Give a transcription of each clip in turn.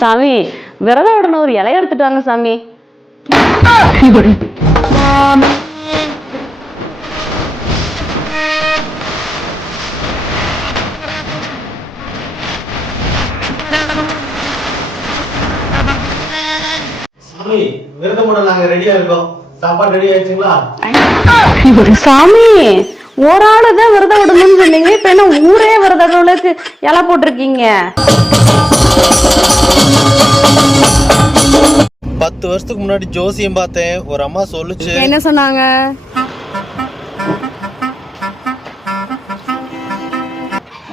சாமி விரதம் விடணும். ஒரு இலைய எடுத்துட்டு வாங்க சாமி. சாமி விரதம் போட நாங்க ரெடியா இருக்கோம். சாப்பாடு ரெடி ஆயிடுச்சுங்களா? சாமி ஒரு ஆளு தான் விரதம் விடணும்னு சொன்னீங்க. இப்ப என்ன ஊரே விரதம் இலை போட்டிருக்கீங்க? பத்து வருஷத்துக்கு முன்னாடி ஜோசியம் பார்த்தேன். ஒரு அம்மா சொல்லுச்சு. என்ன சொன்னாங்க?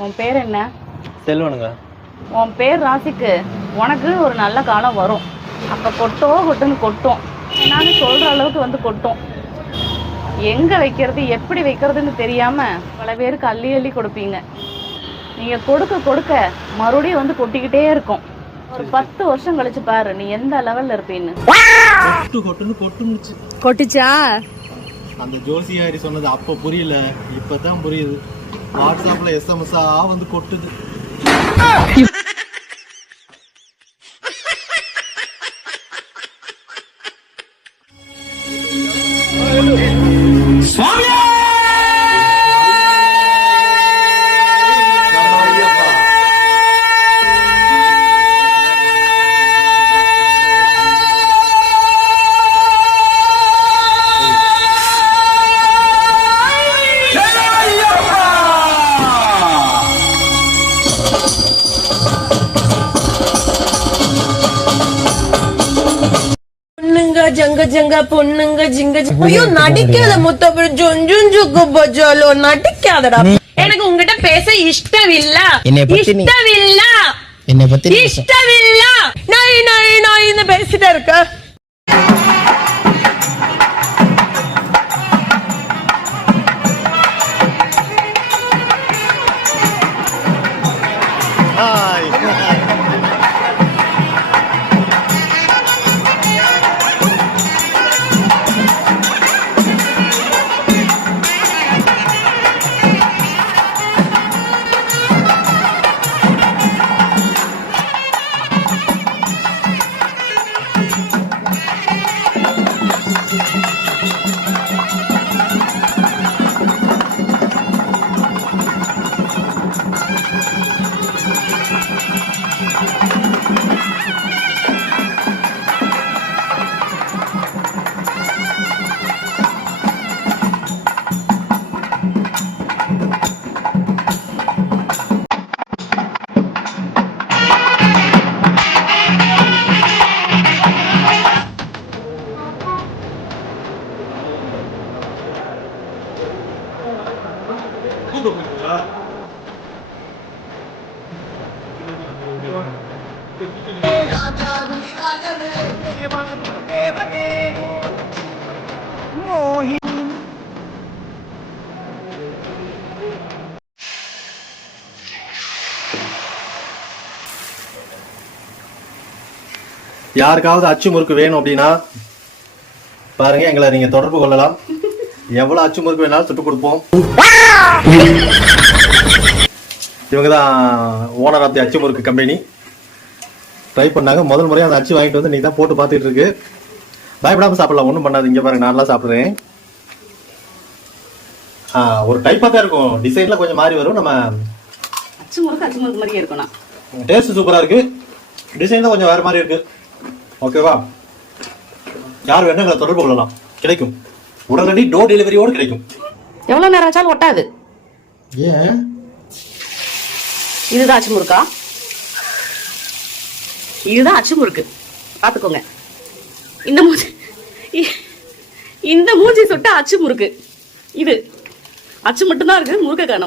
உன் பேர் என்ன? செல்வனுங்க உன் பேர் ராசிக்கு. உனக்கு ஒரு நல்ல காலம் வரும். அப்ப கொட்டோ கொட்டுன்னு கொட்டும். நான் சொல்ற அளவுக்கு வந்து கொட்டும். எங்க வைக்கிறது எப்படி வைக்கிறதுன்னு தெரியாம பல பேருக்கு அள்ளி அள்ளி கொடுப்பீங்க. நீங்க கொடுக்க கொடுக்க மறுபடியும் வந்து கொட்டிக்கிட்டே இருக்கும். ஒரு பத்து வருஷம் கழிச்சு பாரு நீ எந்த லெவல்ல இருப்பீன்னு. கொட்டு கொட்டுன்னு கொட்டுனுச்சு கொட்டுச்சா? அந்த ஜோசியாரி சொன்னது அப்ப புரியல இப்பதான் புரியுது. வாட்ஸ்அப்ல எஸ்எம்எஸ் ஆ வந்து கொட்டுது. பொண்ணுங்க ஜங்க ஜங்க பொண்ணுங்க ஜிங்க. ஐயோ நடிக்காத முத்தப்படி ஜொஞ்சும் ஜுக்கு பஜாலோ நடிக்காதடா. எனக்கு உங்ககிட்ட பேச இஷ்டம் இல்ல இஷ்டம் இல்ல என்னை பத்தி இஷ்டம் இல்ல நாய் நாய் நாய் பேசிட்டே இருக்க. you யாருக்காவது அச்சு முறுக்கு வேணும் அப்படின்னா பாருங்க எங்களை நீங்க தொடர்பு கொள்ளலாம். எவ்வளவு அச்சு முறுக்கு வேணாலும் சுட்டு கொடுப்போம். இவங்க தான் ஓனர் ஆஃப் தி அச்சு முறுக்கு கம்பெனி ட்ரை பண்ணாங்க. முதல் முறையாக அந்த அச்சு வாங்கிட்டு வந்து நீ தான் போட்டு பார்த்துட்டு இருக்கு. பயப்படாம சாப்பிடலாம். ஒன்றும் பண்ணாது. இங்கே பாருங்க நல்லா சாப்பிட்றேன். ஆ ஒரு டைப்பாக தான் இருக்கும். டிசைன்ல கொஞ்சம் மாறி வரும். நம்ம அச்சு முறுக்கு அச்சு முறுக்கு மாதிரியே இருக்கணும் டேஸ்ட் சூப்பரா இருக்கு. டிசைன் கொஞ்சம் வேற மாதிரி இருக்கு. ஓகேவா யார் வேணும் எங்களை தொடர்பு கொள்ளலாம். கிடைக்கும். உடனடி டோர் டெலிவரியோடு கிடைக்கும். எவ்வளவு நேரம் ஆச்சாலும் ஒட்டாது. ஏன்? இதுதான் அச்சு முறுக்கா? இதுதான் அச்சு முறுக்கு. பாத்துக்கோங்க இந்த மூஞ்சி இ- இந்த மூஞ்சி சுட்ட அச்சு முறுக்கு. இது. அச்சு மட்டும்தான் இருக்கு முறுக்க காணும்.